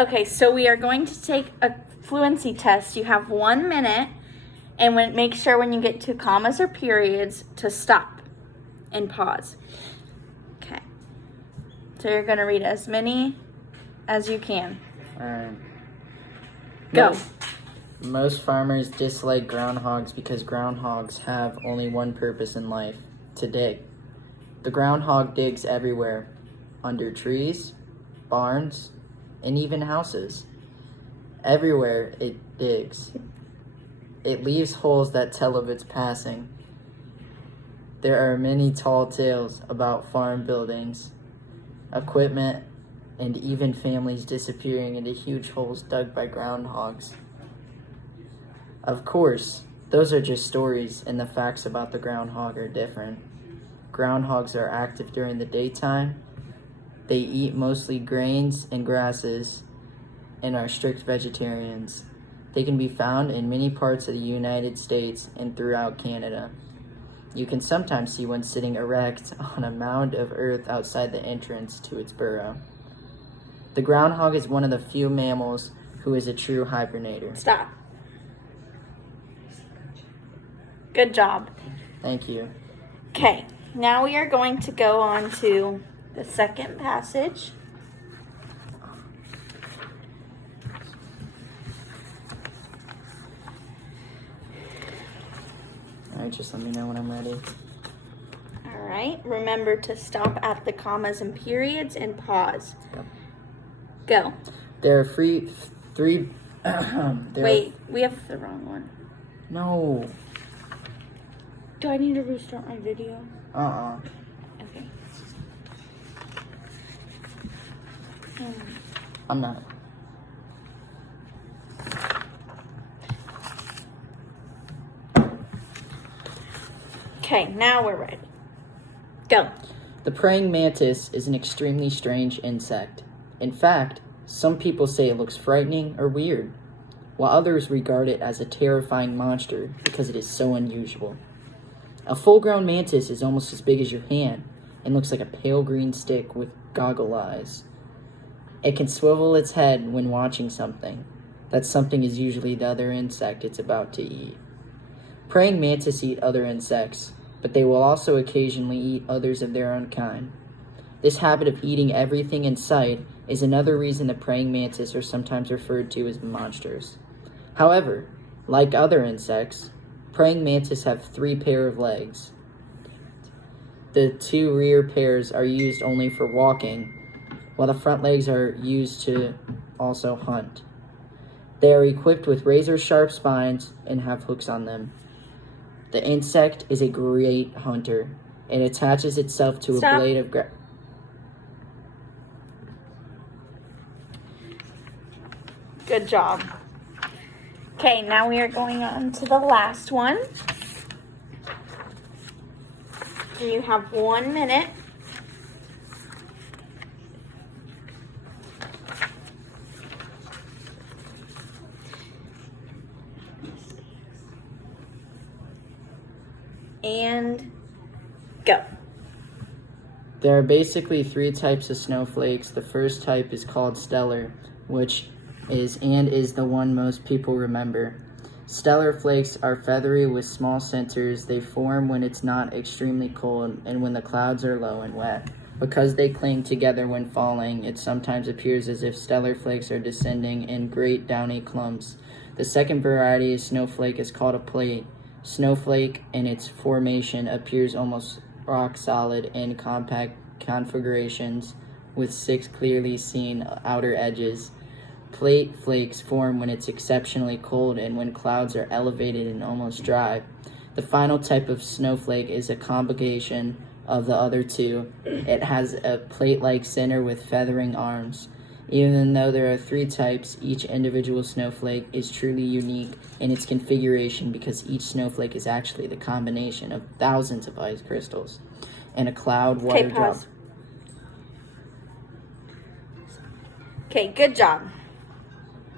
Okay, so we are going to take a fluency test. You have 1 minute, and make sure when you get to commas or periods to stop and pause. Okay. So you're going to read as many as you can. All right. Go. Most farmers dislike groundhogs because groundhogs have only one purpose in life: to dig. The groundhog digs everywhere, under trees, barns, and even houses. Everywhere it digs. It leaves holes that tell of its passing. There are many tall tales about farm buildings, equipment, and even families disappearing into huge holes dug by groundhogs. Of course, those are just stories, and the facts about the groundhog are different. Groundhogs are active during the daytime. They eat mostly grains and grasses and are strict vegetarians. They can be found in many parts of the United States and throughout Canada. You can sometimes see one sitting erect on a mound of earth outside the entrance to its burrow. The groundhog is one of the few mammals who is a true hibernator. Stop. Good job. Thank you. Okay, now we are going to go on to the second passage. All right, just let me know when I'm ready. All right, remember to stop at the commas and periods and pause. Yep. Go. There are three. Wait, we have the wrong one. No. Do I need to restart my video? Okay. I'm not. Okay, now we're ready. Go. The praying mantis is an extremely strange insect. In fact, some people say it looks frightening or weird, while others regard it as a terrifying monster because it is so unusual. A full-grown mantis is almost as big as your hand and looks like a pale green stick with goggle eyes. It can swivel its head when watching something. That something is usually the other insect it's about to eat. Praying mantis eat other insects, but they will also occasionally eat others of their own kind. This habit of eating everything in sight is another reason the praying mantis are sometimes referred to as monsters. However, like other insects, praying mantis have 3 pairs of legs. The 2 rear pairs are used only for walking, while the front legs are used to also hunt. They are equipped with razor-sharp spines and have hooks on them. The insect is a great hunter. It attaches itself to a blade of grass. Good job. Okay, now we are going on to the last one. You have 1 minute. And go. There are basically 3 types of snowflakes. The first type is called stellar, which is the one most people remember. Stellar flakes are feathery with small centers. They form when it's not extremely cold and when the clouds are low and wet. Because they cling together when falling, it sometimes appears as if stellar flakes are descending in great downy clumps. The second variety of snowflake is called a plate. Snowflake in its formation appears almost rock solid in compact configurations with 6 clearly seen outer edges. Plate flakes form when it's exceptionally cold and when clouds are elevated and almost dry. The final type of snowflake is a combination of the other 2. It has a plate-like center with feathering arms. Even though there are 3 types, each individual snowflake is truly unique in its configuration because each snowflake is actually the combination of thousands of ice crystals and a cloud water drop. Okay, good job.